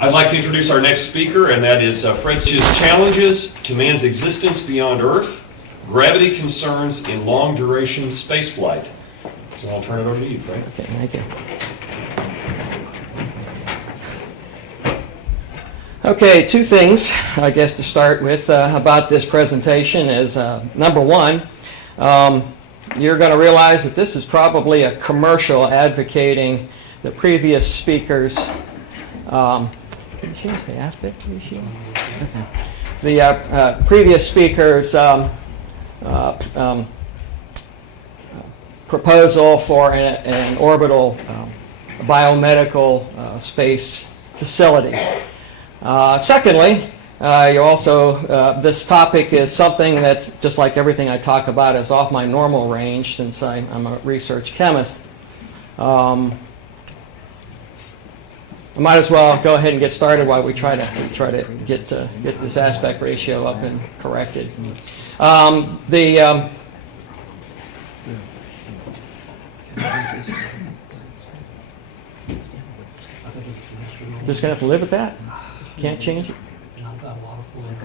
I'd like to introduce our next speaker, and that is Fred's Challenges to Man's Existence Beyond Earth, Gravity Concerns in Long-Duration Spaceflight. So I'll turn it over to you, Fred. Okay, thank you. Okay, two things, I guess, to start with about this presentation is, number one, you're going to realize that this is probably a commercial advocating the previous speakers. Can you change the aspect ratio? Okay. The previous speakers' proposal for an orbital biomedical space facility. Secondly, you also, this topic is something that's, just like everything I talk about, is off my normal range since I'm a research chemist. I might as well go ahead and get started while we try to get this aspect ratio up and corrected. Just gonna have to live with that? Can't change it? Not that a lot of fluid.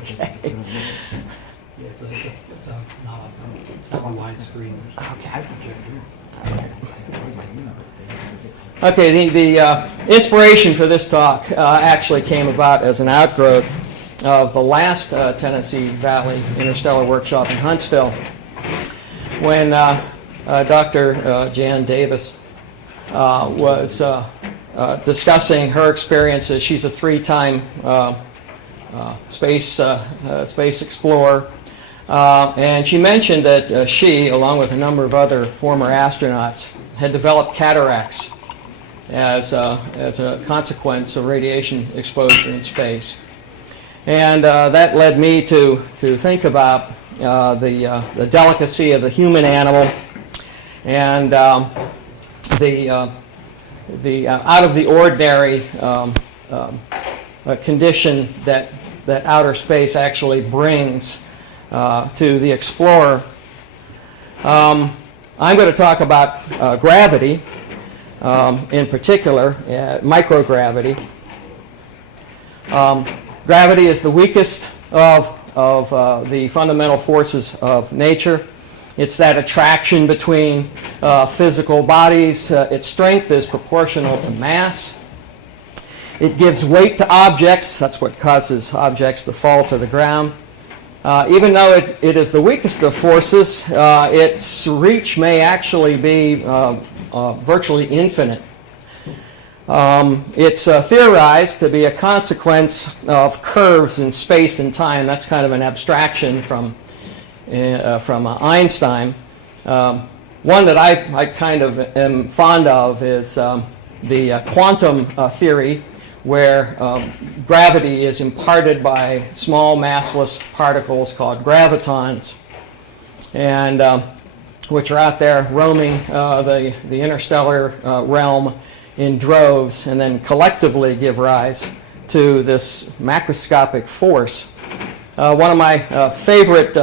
Okay. Yeah, it's not a widescreen. Okay, the inspiration for this talk actually came about as an outgrowth of the last Tennessee Valley Interstellar Workshop in Huntsville, when Dr. Jan Davis was discussing her experiences. She's a three-time space explorer, and she mentioned that she, along with a number of other former astronauts, had developed cataracts as a consequence of radiation exposure in space. And that led me to think about the delicacy of the human animal and the out of the ordinary condition that outer space actually brings to the explorer. I'm going to talk about gravity, in particular, microgravity. Gravity is the weakest of the fundamental forces of nature. It's that attraction between physical bodies. Its strength is proportional to mass. It gives weight to objects. That's what causes objects to fall to the ground. Even though it is the weakest of forces, its reach may actually be virtually infinite. It's theorized to be a consequence of curves in space and time. That's kind of an abstraction from Einstein. One that I kind of am fond of is the quantum theory, where gravity is imparted by small massless particles called gravitons, and which are out there roaming the interstellar realm in droves, and then collectively give rise to this macroscopic force. One of my favorite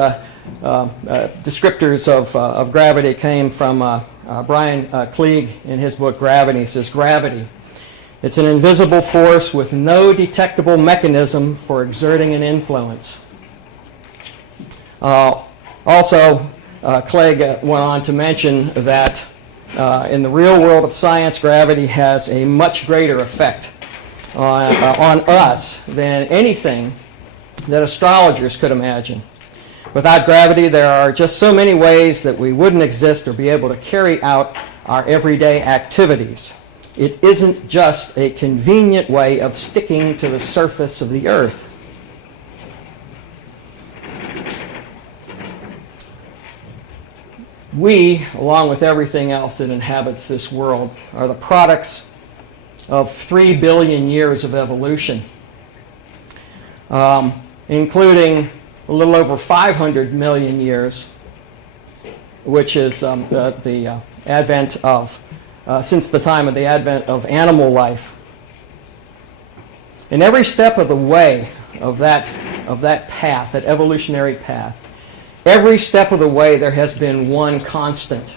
descriptors of gravity came from Brian Klieg in his book Gravity. He says, "Gravity, it's an invisible force with no detectable mechanism for exerting an influence." Also, Klieg went on to mention that in the real world of science, gravity has a much greater effect on us than anything that astrologers could imagine. Without gravity, there are just so many ways that we wouldn't exist or be able to carry out our everyday activities. It isn't just a convenient way of sticking to the surface of the Earth. We, along with everything else that inhabits this world, are the products of 3 billion years of evolution, including a little over 500 million years, which is the advent of, since the time of the advent of animal life. In every step of the way of that path, that evolutionary path, every step of the way there has been one constant.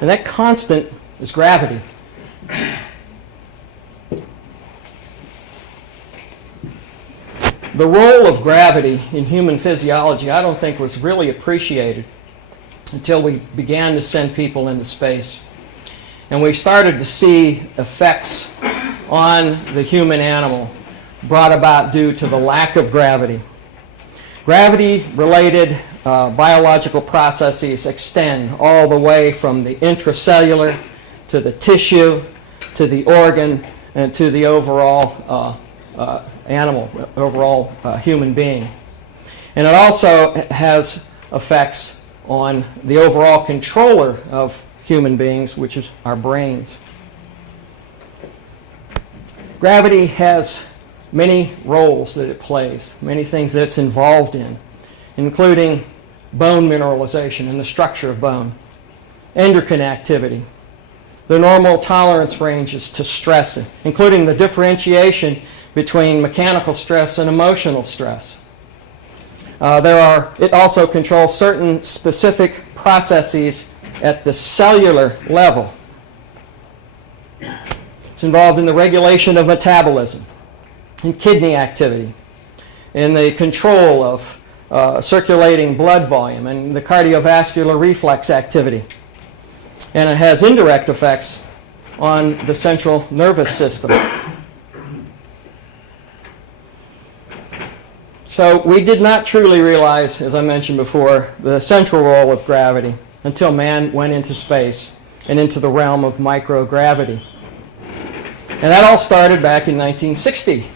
And that constant is gravity. the role of gravity in human physiology, I don't think, was really appreciated until we began to send people into space. And we started to see effects on the human animal brought about due to the lack of gravity. Gravity-related biological processes extend all the way from the intracellular to the tissue to the organ and to the overall animal, overall human being. And it also has effects on the overall controller of human beings, which is our brains. Gravity has many roles that it plays, many things that it's involved in, including bone mineralization and the structure of bone, endocrine activity, the normal tolerance ranges to stress, including the differentiation between mechanical stress and emotional stress. It also controls certain specific processes at the cellular level. It's involved in the regulation of metabolism, in kidney activity, in the control of circulating blood volume, and the cardiovascular reflex activity. And it has indirect effects on the central nervous system. So we did not truly realize, as I mentioned before, the central role of gravity until man went into space and into the realm of microgravity. And that all started back in 1960.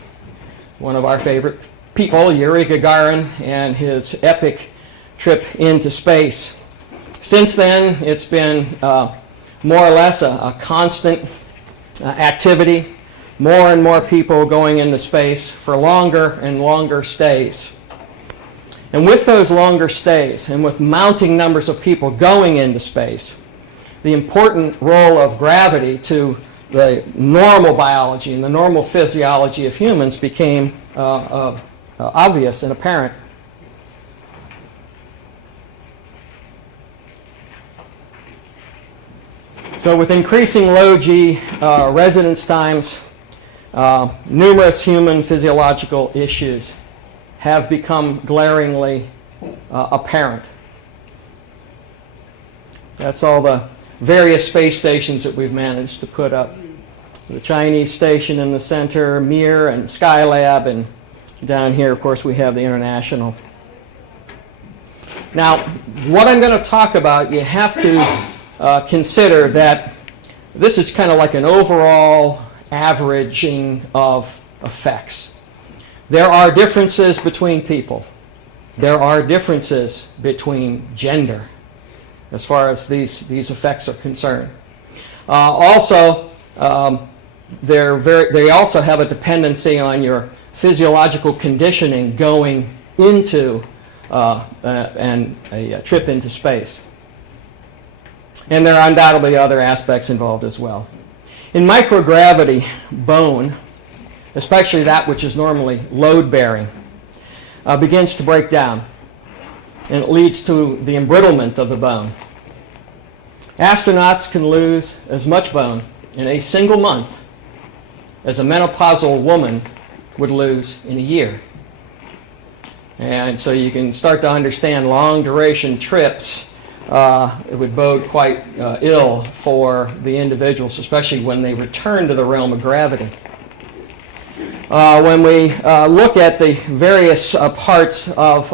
One of our favorite people, Yuri Gagarin, and his epic trip into space. Since then, it's been more or less a constant activity, more and more people going into space for longer and longer stays. And with those longer stays, and with mounting numbers of people going into space, the important role of gravity to the normal biology and the normal physiology of humans became obvious and apparent. So with increasing low G residence times, numerous human physiological issues have become glaringly apparent. That's all the various space stations that we've managed to put up. The Chinese station in the center, Mir and Skylab, and down here, of course, we have the International. Now, what I'm going to talk about, you have to consider that this is kind of like an overall averaging of effects. There are differences between people. There are differences between gender as far as these effects are concerned. Also, they also have a dependency on your physiological conditioning going into a trip into space. And there are undoubtedly other aspects involved as well. In microgravity, bone, especially that which is normally load-bearing, begins to break down, and it leads to the embrittlement of the bone. Astronauts can lose as much bone in a single month as a menopausal woman would lose in a year. And so you can start to understand long-duration trips. It would bode quite ill for the individuals, especially when they return to the realm of gravity. When we look at the various parts of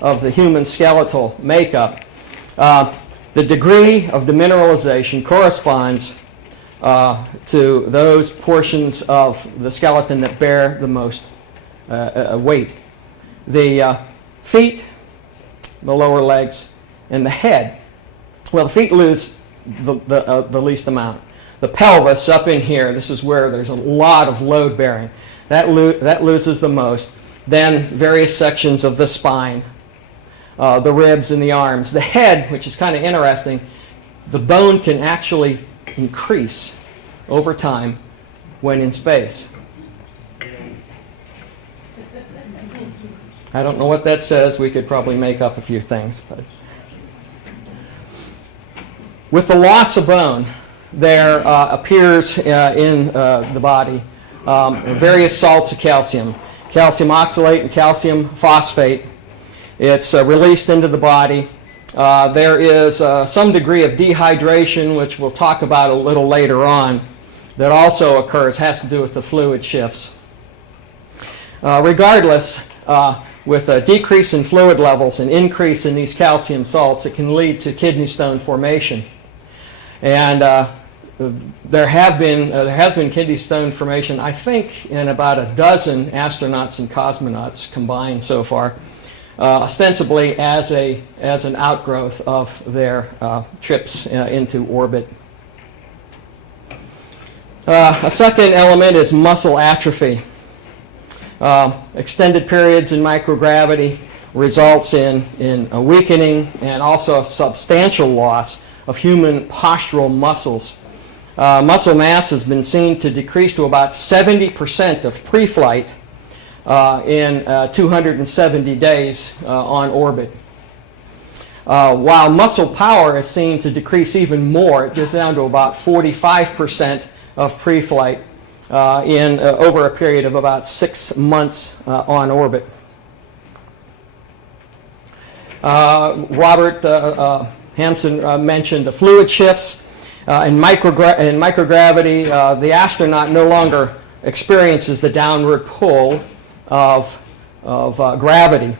the human skeletal makeup, the degree of demineralization corresponds to those portions of the skeleton that bear the most weight. The feet, the lower legs, and the head. Well, the feet lose the least amount. The pelvis up in here, this is where there's a lot of load bearing. That loses the most. Then various sections of the spine, the ribs and the arms. The head, which is kind of interesting, the bone can actually increase over time when in space. I don't know what that says. We could probably make up a few things. But with the loss of bone, there appears in the body various salts of calcium. calcium oxalate and calcium phosphate. It's released into the body. There is some degree of dehydration, which we'll talk about a little later on, that also occurs, has to do with the fluid shifts. Regardless, with a decrease in fluid levels and increase in these calcium salts, it can lead to kidney stone formation. And there has been kidney stone formation, I think, in about a dozen astronauts and cosmonauts combined so far, ostensibly as an outgrowth of their trips into orbit. A second element is muscle atrophy. Extended periods in microgravity results in a weakening and also a substantial loss of human postural muscles. Muscle mass has been seen to decrease to about 70% of pre-flight in 270 days on orbit. While muscle power is seen to decrease even more, it goes down to about 45% of pre-flight in over a period of about 6 months on orbit. Robert Hampson mentioned the fluid shifts. In microgravity, the astronaut no longer experiences the downward pull of gravity.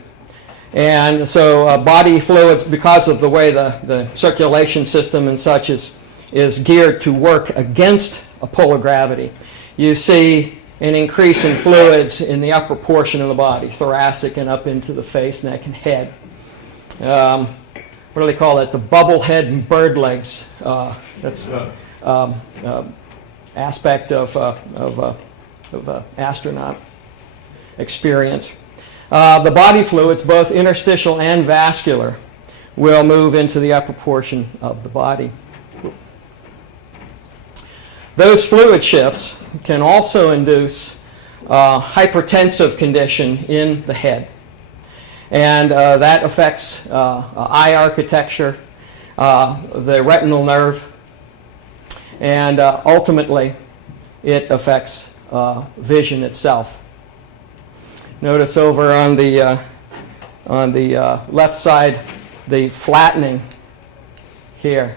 And so body fluids, because of the way the circulation system and such is geared to work against a pull of gravity, you see an increase in fluids in the upper portion of the body, thoracic and up into the face, neck, and head. What do they call it? The bubble head and bird legs. That's aspect of astronaut experience. The body fluids, both interstitial and vascular, will move into the upper portion of the body. Those fluid shifts can also induce hypertensive condition in the head. And that affects eye architecture, the retinal nerve, and ultimately it affects vision itself. Notice over on the left side the flattening here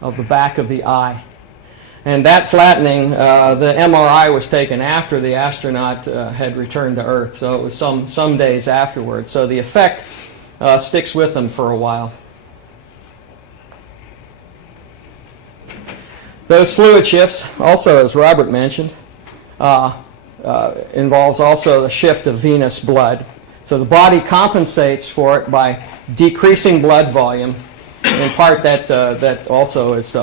of the back of the eye. And that flattening, the MRI was taken after the astronaut had returned to Earth, so it was some days afterwards. So the effect sticks with them for a while. Those fluid shifts, also as Robert mentioned, involves also the shift of venous blood. So the body compensates for it by decreasing blood volume. In part, that also is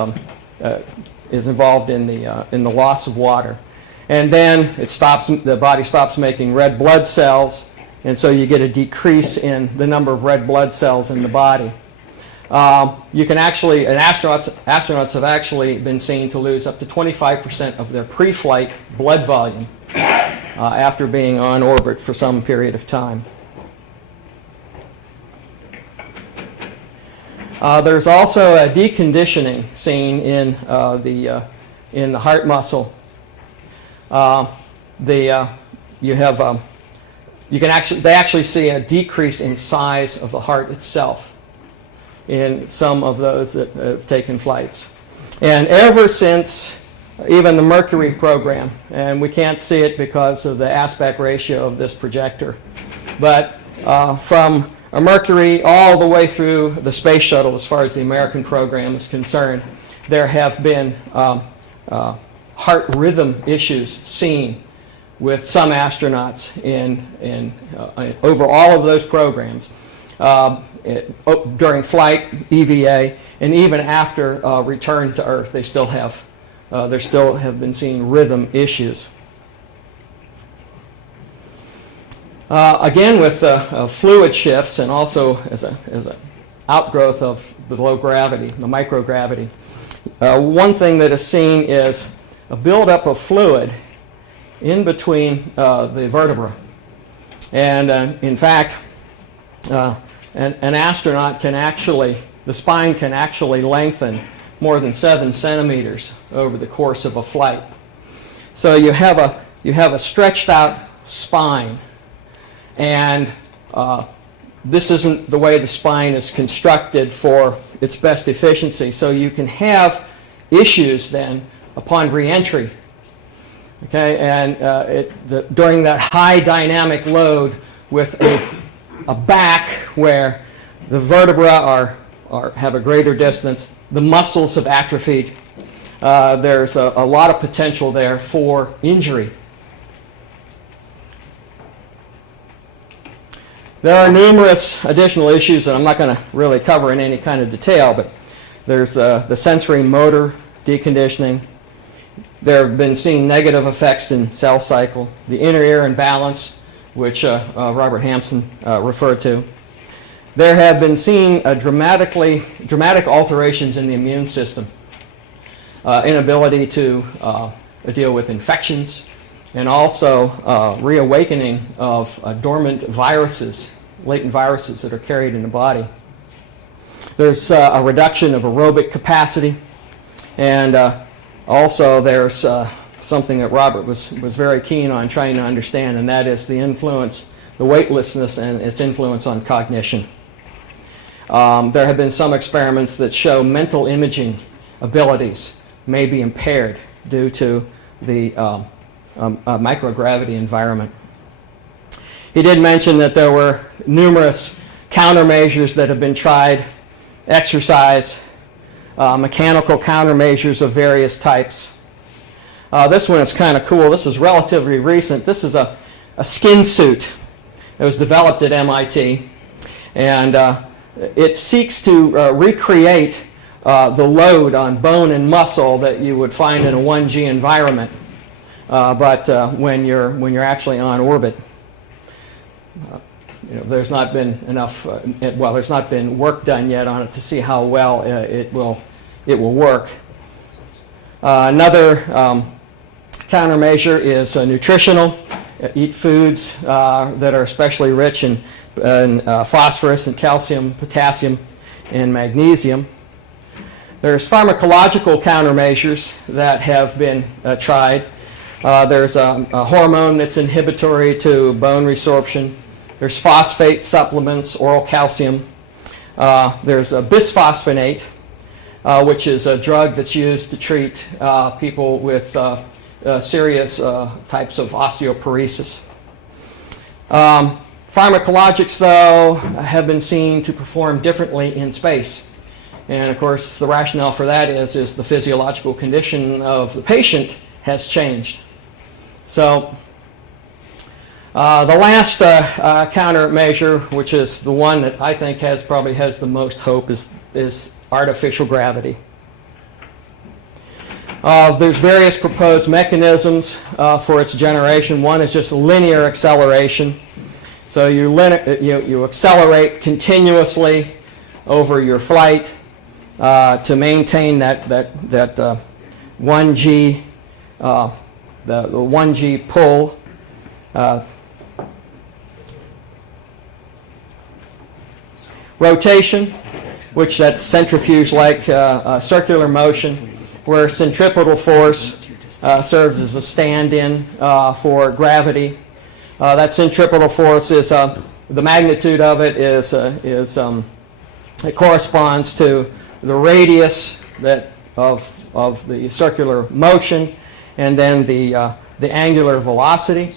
involved in the loss of water. And then the body stops making red blood cells, and so you get a decrease in the number of red blood cells in the body. Astronauts have actually been seen to lose up to 25% of their pre-flight blood volume after being on orbit for some period of time. There's also a deconditioning seen in the heart muscle. They actually see a decrease in size of the heart itself in some of those that have taken flights. And ever since even the Mercury program, and we can't see it because of the aspect ratio of this projector, but from a Mercury all the way through the space shuttle, as far as the American program is concerned, there have been heart rhythm issues seen with some astronauts over all of those programs. During flight, EVA, and even after return to Earth, there still have been seen rhythm issues. Again, with fluid shifts, and also as an outgrowth of the low gravity, the microgravity, one thing that is seen is a buildup of fluid in between the vertebrae. And in fact, an astronaut the spine can actually lengthen more than 7 centimeters over the course of a flight. So you have a stretched out spine and this isn't the way the spine is constructed for its best efficiency. So you can have issues then upon reentry. Okay, and during that high dynamic load with a back where the vertebra have a greater distance, the muscles have atrophied. There's a lot of potential there for injury. There are numerous additional issues that I'm not going to really cover in any kind of detail, but there's the sensory motor deconditioning. There have been seen negative effects in cell cycle, the inner ear imbalance, which Robert Hampson referred to. There have been seen dramatic alterations in the immune system, inability to deal with infections, and also reawakening of dormant viruses, latent viruses that are carried in the body. There's a reduction of aerobic capacity, and also there's something that Robert was very keen on trying to understand, and that is the influence, the weightlessness and its influence on cognition. There have been some experiments that show mental imaging abilities may be impaired due to the microgravity environment. He did mention that there were numerous countermeasures that have been tried: exercise, mechanical countermeasures of various types. This one is kind of cool. This is relatively recent. This is a skin suit that was developed at MIT, and it seeks to recreate the load on bone and muscle that you would find in a 1G environment, but when you're actually on orbit. There's not been enough. There's not been work done yet on it to see how well it will work. Another countermeasure is nutritional. Eat foods that are especially rich in phosphorus and calcium, potassium, and magnesium. There's pharmacological countermeasures that have been tried. There's a hormone that's inhibitory to bone resorption. There's phosphate supplements, oral calcium. There's a bisphosphonate, which is a drug that's used to treat people with serious types of osteoporosis. Pharmacologics, though, have been seen to perform differently in space. And of course, the rationale for that is the physiological condition of the patient has changed. So the last countermeasure, which is the one that I think probably has the most hope, is artificial gravity. There's various proposed mechanisms for its generation. One is just linear acceleration. So you accelerate continuously over your flight to maintain that 1G the 1G pull. Rotation, which that's centrifuge-like circular motion, where centripetal force serves as a stand-in for gravity. That centripetal force is the magnitude of it it corresponds to the radius of the circular motion, and then the angular velocity.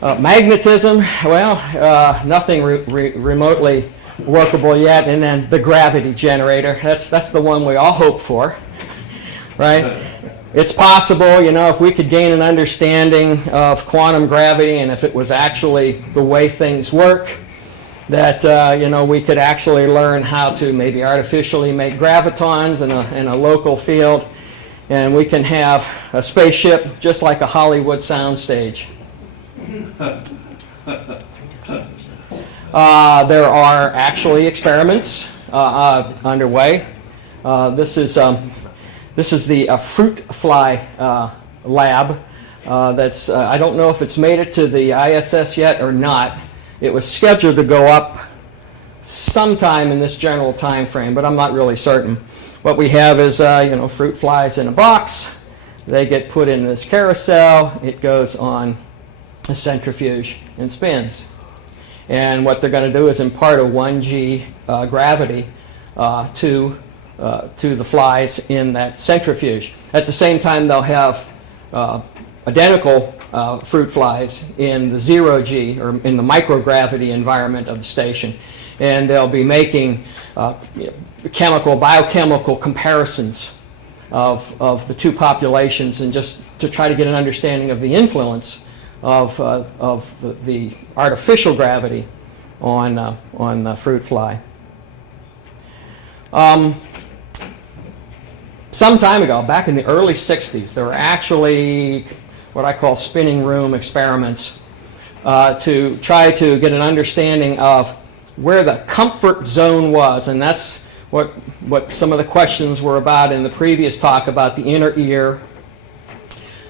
Magnetism, nothing remotely workable yet, and then the gravity generator. That's the one we all hope for, right? It's possible, if we could gain an understanding of quantum gravity, and if it was actually the way things work, that we could actually learn how to maybe artificially make gravitons in a local field, and we can have a spaceship just like a Hollywood soundstage. There are actually experiments underway. This is the fruit fly lab. That's I don't know if it's made it to the ISS yet or not. It was scheduled to go up sometime in this general time frame, but I'm not really certain. What we have is fruit flies in a box. they get put in this carousel. It goes on a centrifuge and spins. And what they're going to do is impart a 1g gravity to the flies in that centrifuge. At the same time, they'll have identical fruit flies in the 0g, or in the microgravity environment of the station. And they'll be making biochemical comparisons of the two populations, and just to try to get an understanding of the influence of the artificial gravity on the fruit fly. Some time ago, back in the early 60s, there were actually what I call spinning room experiments to try to get an understanding of where the comfort zone was, and that's what some of the questions were about in the previous talk about the inner ear.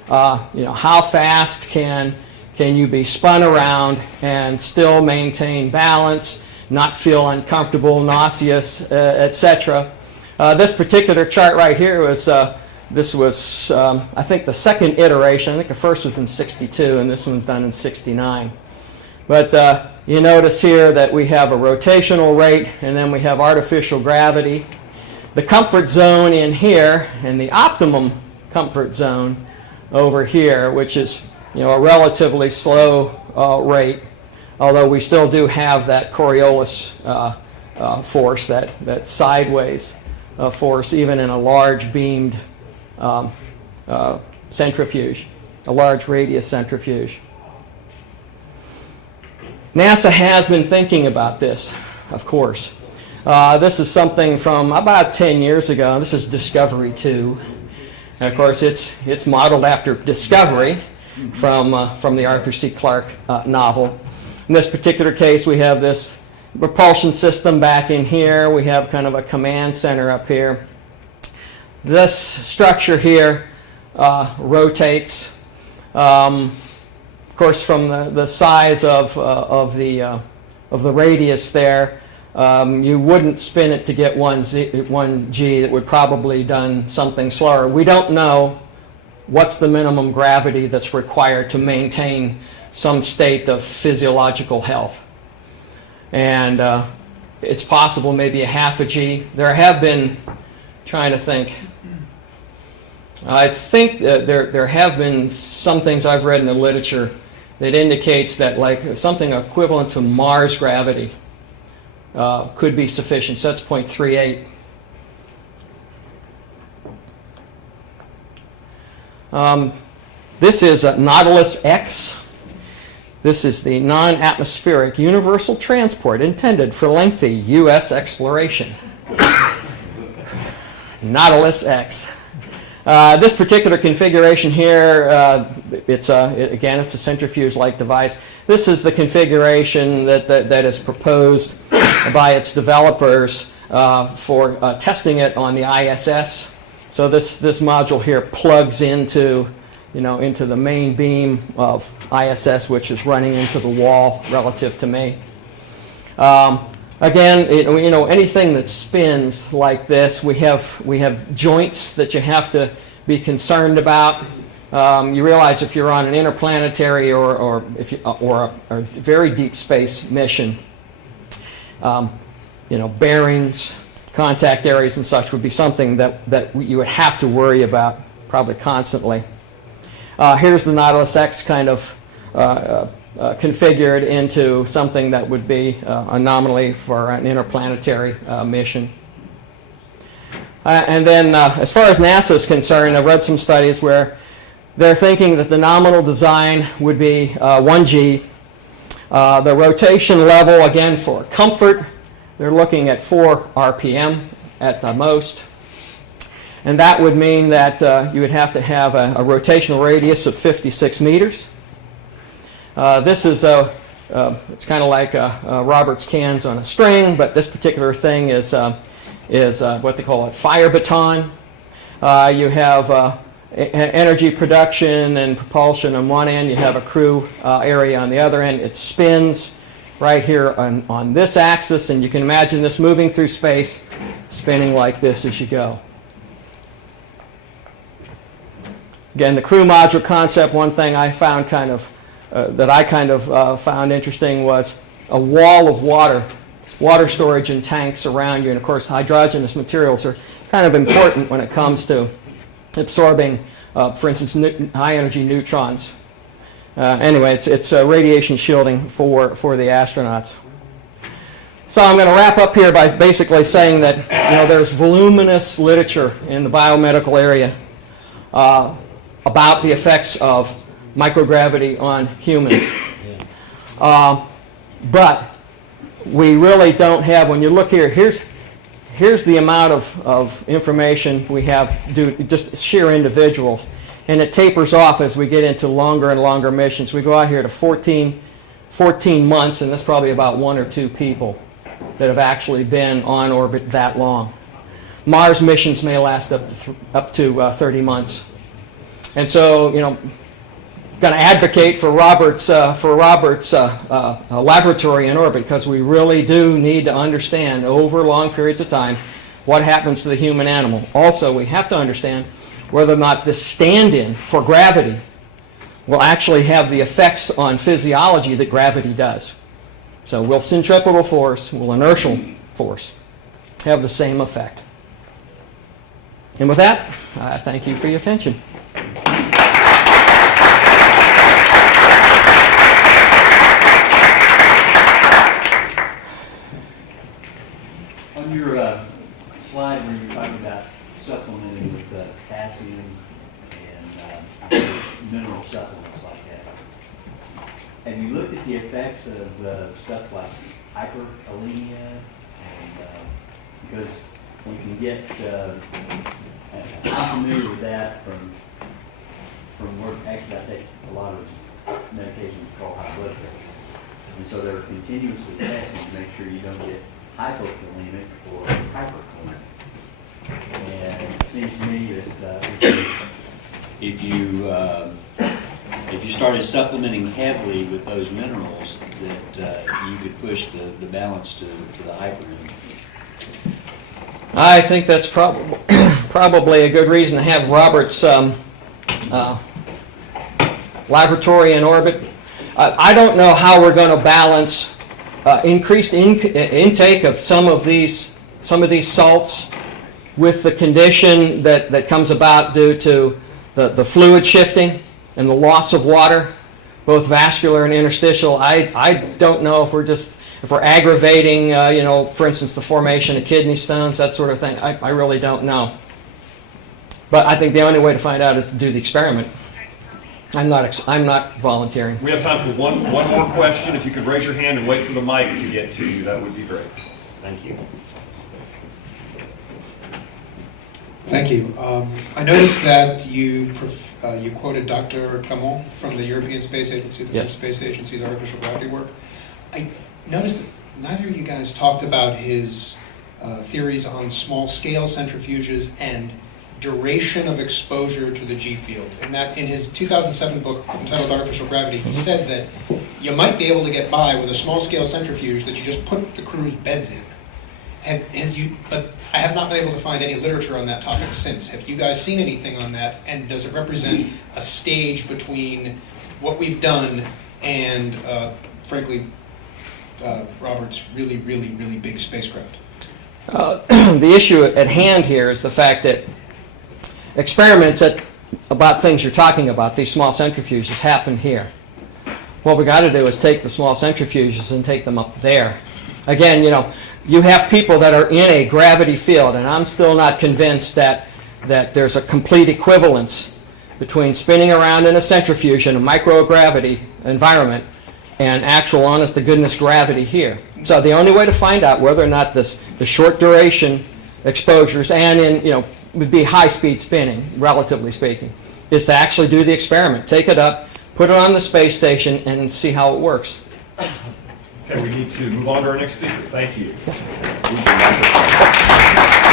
How fast can you be spun around and still maintain balance, not feel uncomfortable, nauseous, etc. This particular chart right here was I think the second iteration. I think the first was in 62 and this one's done in 69. But you notice here that we have a rotational rate and then we have artificial gravity. The comfort zone in here and the optimum comfort zone over here, which is a relatively slow rate, although we still do have that Coriolis force, that sideways force, even in a large beamed centrifuge, a large radius centrifuge. NASA has been thinking about this, of course. This is something from about 10 years ago. This is Discovery 2. And of course, it's modeled after Discovery from the Arthur C. Clarke novel. In this particular case, we have this propulsion system back in here. We have kind of a command center up here. This structure here rotates. Of course, from the size of the radius there, you wouldn't spin it to get 1g. It would probably done something slower. We don't know what's the minimum gravity that's required to maintain some state of physiological health. And it's possible maybe a half a g. There have been, trying to think, I think that there have been some things I've read in the literature that indicates that like something equivalent to Mars gravity could be sufficient. So that's 0.38. This is Nautilus X. This is the non-atmospheric universal transport intended for lengthy U.S. exploration. Nautilus X. This particular configuration here, again, it's a centrifuge-like device. This is the configuration that is proposed by its developers for testing it on the ISS. So this module here plugs into the main beam of ISS, which is running into the wall relative to me. Again, anything that spins like this, we have joints that you have to be concerned about. You realize if you're on an interplanetary or a very deep space mission, bearings, contact areas, and such would be something that you would have to worry about probably constantly. Here's the Nautilus X kind of configured into something that would be anomaly for an interplanetary mission. And then as far as NASA is concerned, I've read some studies where they're thinking that the nominal design would be 1G. The rotation level, again, for comfort, they're looking at 4 RPM at the most. And that would mean that you would have to have a rotational radius of 56 meters. This is it's kind of like Robert's cans on a string, but this particular thing is what they call a fire baton. You have energy production and propulsion on one end. You have a crew area on the other end. It spins right here on this axis, and you can imagine this moving through space, spinning like this as you go. Again, the crew module concept, one thing I found found interesting was a wall of water storage in tanks around you. And of course, hydrogenous materials are kind of important when it comes to absorbing, for instance, high energy neutrons. Anyway, it's radiation shielding for the astronauts. So I'm going to wrap up here by basically saying that there's voluminous literature in the biomedical area about the effects of microgravity on humans. But we really don't have, when you look here, here's the amount of information we have due just sheer individuals. And it tapers off as we get into longer and longer missions. We go out here to 14 months, and that's probably about 1 or 2 people that have actually been on orbit that long. Mars missions may last up to 30 months. And so, going to advocate for Robert's laboratory in orbit, because we really do need to understand over long periods of time what happens to the human animal. Also, we have to understand whether or not the stand-in for gravity will actually have the effects on physiology that gravity does. So will centripetal force, will inertial force have the same effect? And with that, I thank you for your attention. On your slide where you're talking about supplementing with potassium and mineral supplements like that, have you looked at the effects of stuff like hyperkalemia? And because you can get, I'm familiar with that from work. Actually, I take a lot of medications called high blood pressure, and so they're continuously testing to make sure you don't get hypokalemic or hyperkalemic. And it seems to me that if you started supplementing heavily with those minerals, that you could push the balance to the hyper end. I think that's probably a good reason to have Robert's laboratory in orbit. I don't know how we're going to balance increased intake of some of these salts with the condition that comes about due to the fluid shifting and the loss of water, both vascular and interstitial. I don't know if we're aggravating, for instance, the formation of kidney stones, that sort of thing. I really don't know. But I think the only way to find out is to do the experiment. I'm not volunteering. We have time for one more question. If you could raise your hand and wait for the mic to get to you, that would be great. Thank you. Thank you. I noticed that you quoted Dr. Clement from the European Space Agency, the Yes. Space Agency's artificial gravity work. I noticed that neither of you guys talked about his theories on small-scale centrifuges and duration of exposure to the G field. And that in his 2007 book entitled Artificial Gravity, he said that you might be able to get by with a small-scale centrifuge that you just put the crew's beds in. But I have not been able to find any literature on that topic since. Have you guys seen anything on that? And does it represent a stage between what we've done and, frankly, Robert's really, really, really big spacecraft? The issue at hand here is the fact that experiments about things you're talking about, these small centrifuges, happen here. What we got to do is take the small centrifuges and take them up there. Again, you have people that are in a gravity field, and I'm still not convinced that there's a complete equivalence between spinning around in a centrifuge in a microgravity environment and actual honest-to-goodness gravity here. So the only way to find out whether or not the short duration exposures and would be high-speed spinning, relatively speaking, is to actually do the experiment. Take it up, put it on the space station, and see how it works. Okay, we need to move on to our next speaker. Thank you. Yes. Use your microphone.